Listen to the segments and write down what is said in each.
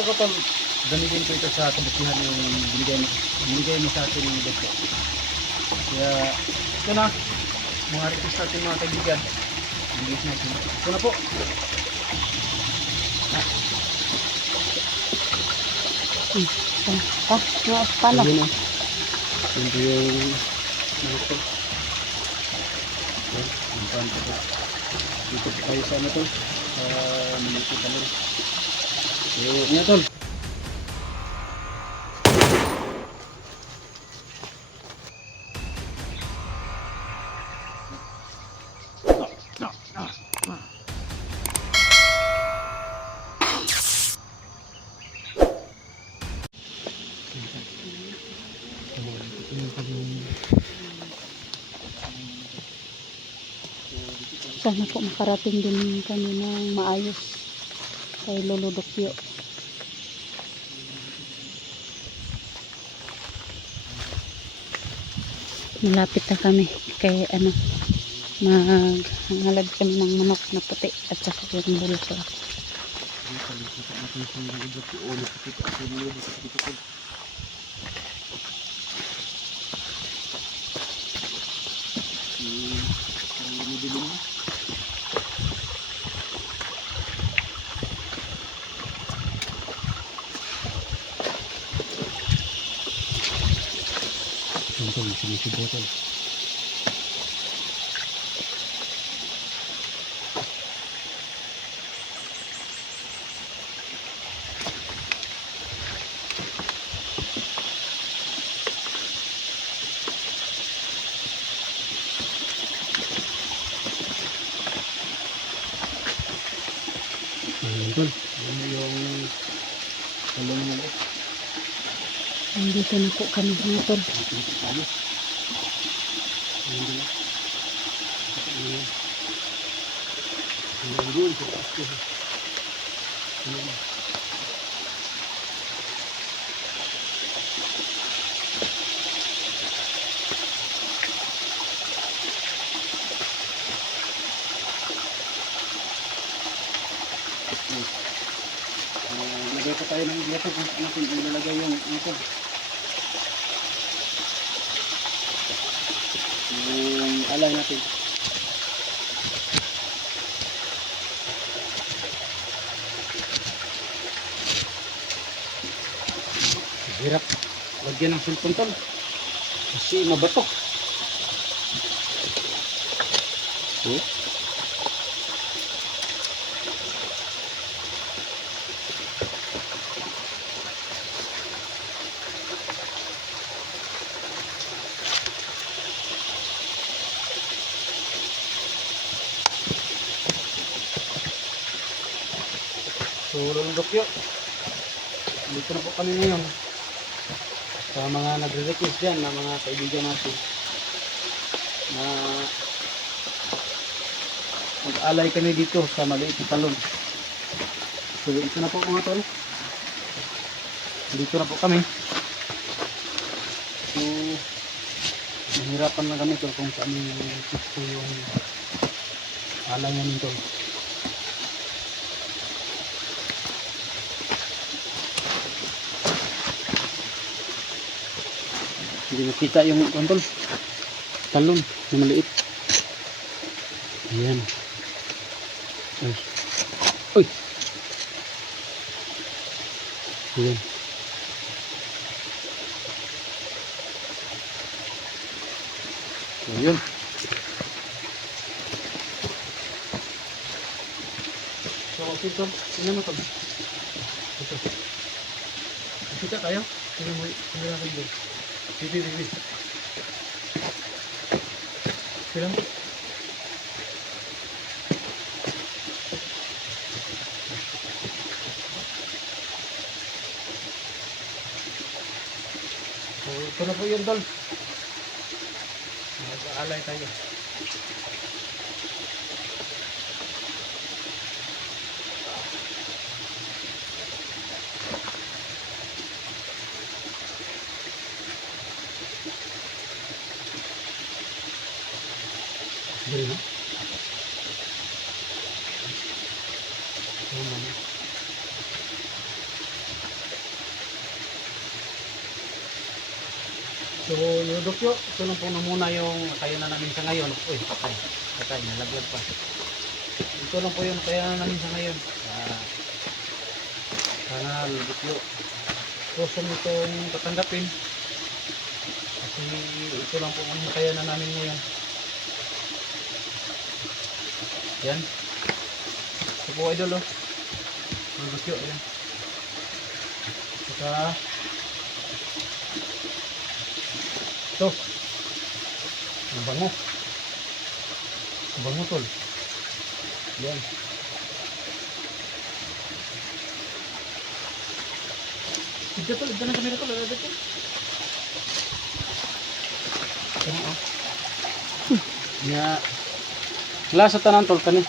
Ako tol, gamitin ko ito sa kabutihan yung binigay mo sa akin yung doktor. Kaya ito na, mga request natin mga kaibigan. English natin. Ito na po. Paano? Ayun na. Ito yung doktor. Ang paano po. Dito po tayo sa ano tol. Sa Manito Talon. So, yan tol. Sana po makarating din kami ng maayos kay Lolo Dokyo. Malapit na kami kay maghalad kami ng manok na puti at saka yung bulaklak. Botol. Ayun, ano yung talong nila? Nandito na po kami mga tol. Lagay pa tayo ng dito kung saan natin ilalagay yung ito. Yung alay natin. Hirap lagyan ng cellphone tol kasi mabato. So, Lolo Dokyo, dito na po kami ngayon sa mga nagre-request dyan na mga kaibigan natin na mag-alay kami dito sa maliit na talon. So, ito na po mga tol. Dito na po kami. So, mahirapan na kami tol kung saan gusto yung alay namin tol. Hindi nakita yung tol talon na maliit. Ayan. Uy! Ayan. Ayan. So, okay tol. Tingnan mo tol. Ito. Kita tayo? Tingnan mo. Tingnan natin doon. Bibi. Silang. So, ito na po yun tol. Mag-aalay tayo. Dali na. So, Luludokyo, ito lang po na muna yung kaya na namin sa ngayon. Uy, patay. Patay, nalaglag pa. Ito lang po yung kaya na namin sa ngayon. Sana Luludokyo. Gusto mo itong patanggapin. Kasi ito lang po ang kaya na namin ngayon. Yan. Ito po idol oh. Luludokyo, yan. Saka ito. Ang bango. Ang bango tol. Yan. Ito tol. Ito na kamera tol. Ito tol. Ito na oh. Ya. Lasa tanan tol kani.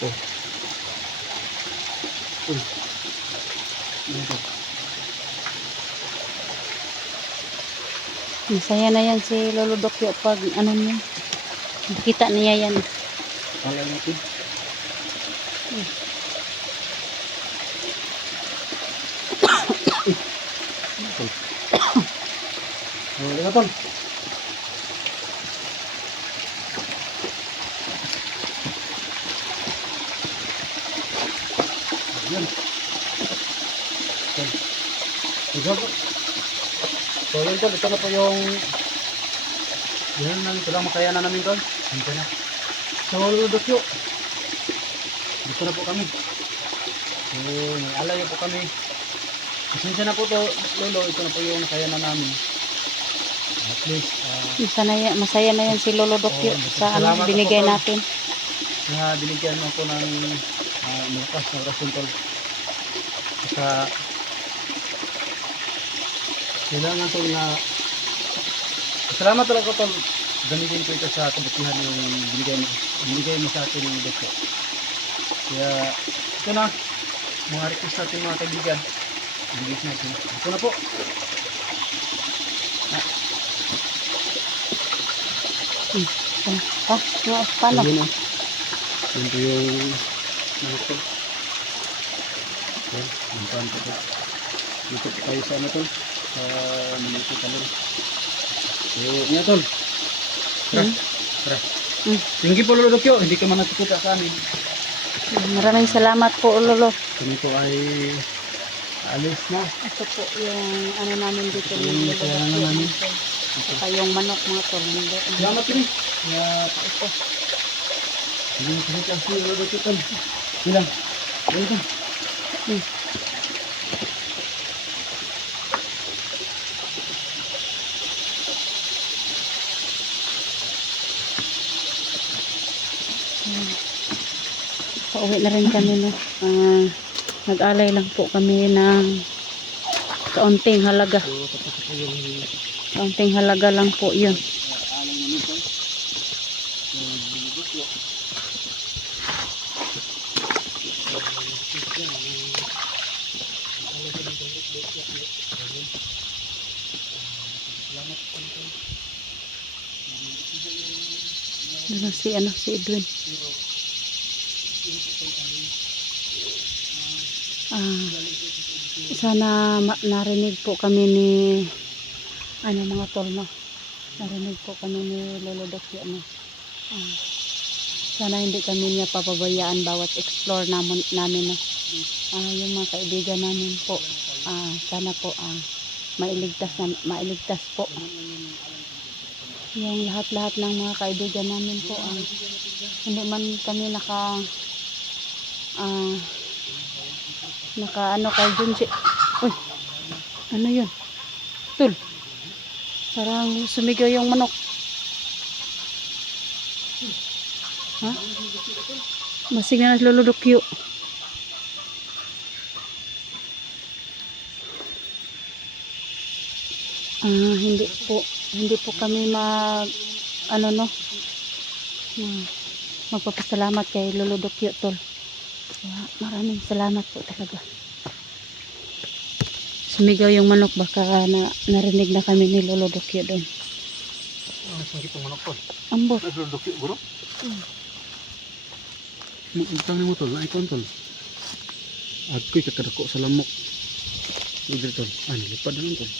Oh. Uy. Ito. Masaya na yan si Lolo Dokyo pag ano niya. Nakita niya yan. Wala natin. Wala na tol. Yan. Ito po. So yun tol, ito na po yung yan lang, ito lang makaya na namin tol. Ito na. So Luludokyo. Dito na po kami. So nag-alayo po kami. Pasensya na po to lolo, ito na po yung nakaya na namin. At least Masaya na yan si Lolo Dokyo sa ano, salamat binigay po, tol. natin. Na binigyan mo po ng malakas na orasyon tol. Saka kailangan tol na salamat talaga tol. Gamitin ko ito sa kabutihan yung binigay mo sa atin yung doktor. Kaya ito na mga request natin mga kaibigan. Bigis natin. Ito na po. Paano? Ayun o. Yan po yung ano tol. Yan. Yung pan po tol. Dito po tayo sa ano tol. Sa Manito Talon. So, yan tol. Tara. Tara. Thank you po Lolo Dokyo. Hindi ka man natututa sa amin. Maraming salamat po Lolo. Kami po ay alis na. Ito po yung ano namin dito Yung ni Lolo kaya na Dokyo. namin. Saka yung manok mga tol. Salamat rin. Kaya ito. Hindi mo kasi kasi Lolo Dokyo tol. Bilang. Bilang ka. Pauwi na rin kami no. Nag-alay lang po kami ng kaunting halaga. So tapos ito yung Kaunting halaga lang po yun. alang namin tol. So Lolo Dokyo. Si Edwin. Sana narinig po kami ni mga tol no. Narinig po kami ni Lolo Dokyo no. Sana hindi kami niya papabayaan bawat explore namin no. Yung mga kaibigan namin po. Sana po mailigtas po. Yung lahat-lahat ng mga kaibigan namin po hindi man kami naka ano kay Junji. Uy, ano yun? Tul, parang sumigaw yung manok. Ha? Masig na Lolo Dokyo. Hindi po kami magpapasalamat kay Lolo Dokyo tol. Maraming salamat po talaga. Sumigaw yung manok, baka narinig na kami ni Lolo Dokyo doon. Sige po manok tol. Ambot. Lolo Dokyo bro. Magtang mo tol, naikon tol. Agko'y katadako sa lamok. Udre tol. Ah, nilipad na lang tol.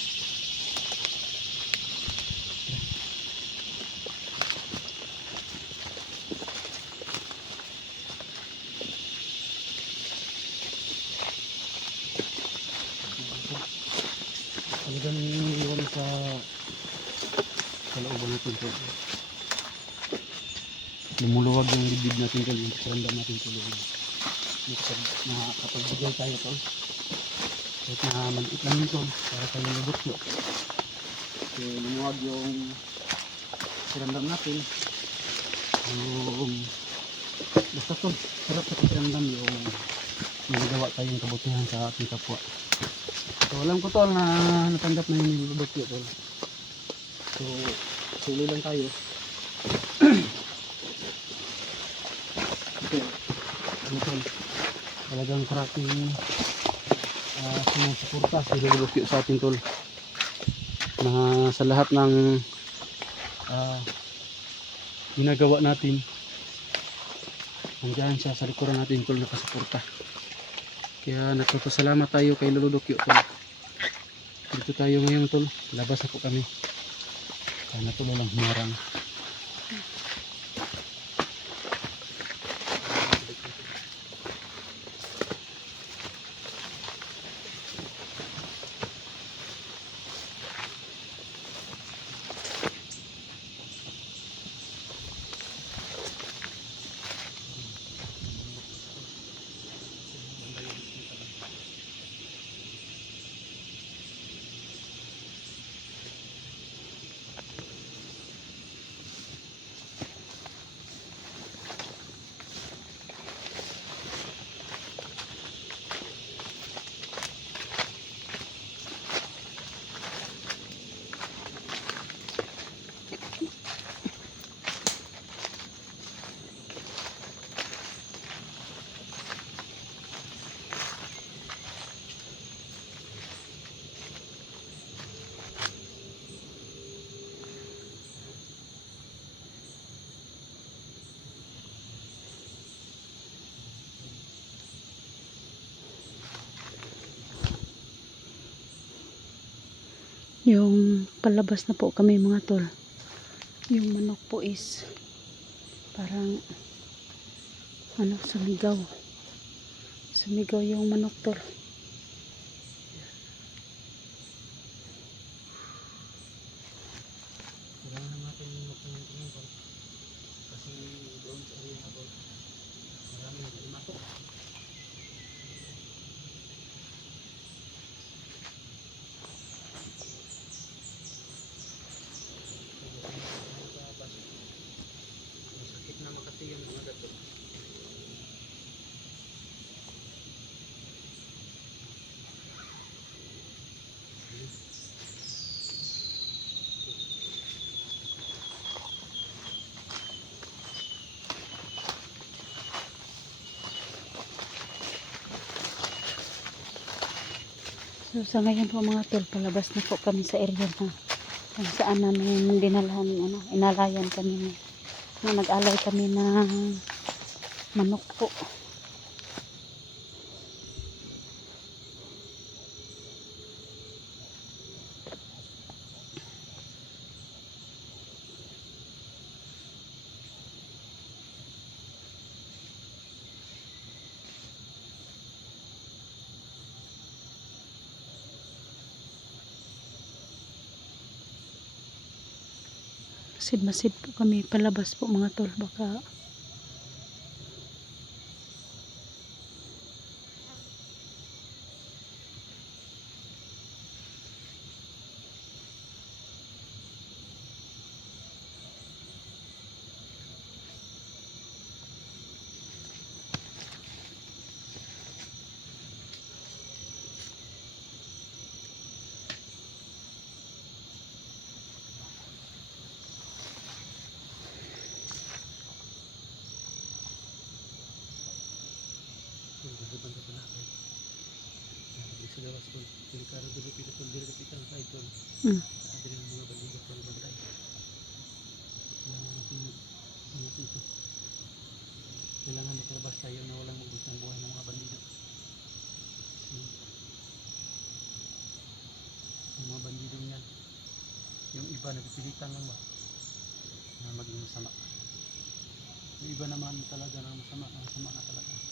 Talagang iwan sa looban natin tol. Lumuluwag yung libid natin tol. Yung pakiramdam natin tol. Nakakapagbigay tayo tol. Kahit na maliit lang yun tol. Para tayo lubot yun. So, lumuwag yung pakiramdam natin. Yung basta tol. Sarap sa pakiramdam yung nagawa tayong kabutihan sa ating kapwa. So alam ko tol na natanggap na yung nilulubot yun tol. So suli lang tayo. Okay. Ano tol? Talagang karating sumusuporta sa nilulubot yun sa atin tol. Na sa lahat ng ginagawa natin, nandiyan siya sa likuran natin tol, nakasuporta. Kaya nagpapasalamat tayo kay Lolo Dokyo tol. Dito tayo ngayon tol, labas ako kami. Sana tuloy lang humarang. Yung palabas na po kami mga tol. Yung manok po is parang ano, sumigaw. Sumigaw yung manok tol. Kailangan natin magpangin tol. Kasi doon sa area na tol, maraming limatok. Masakit na makati yung mga gato. So sa ngayon po mga tol, palabas na po kami sa area na kung saan namin dinalahan, ano, inalayan kami na nag-alay kami ng manok po. Masid po kami palabas po mga tol, baka Banda sa lakay. Nakabalik sa gawas tol. Delikado dito pito tol. Dito pito ang side tol. Nakabili ng mga bandido tol. Bantay. Kailangan natin ano dito. Kailangan makalabas tayo na walang magbusang buhay ng mga bandido. Kasi iba napipilitan lang ba na maging masama. Yung iba naman talaga na masama na talaga.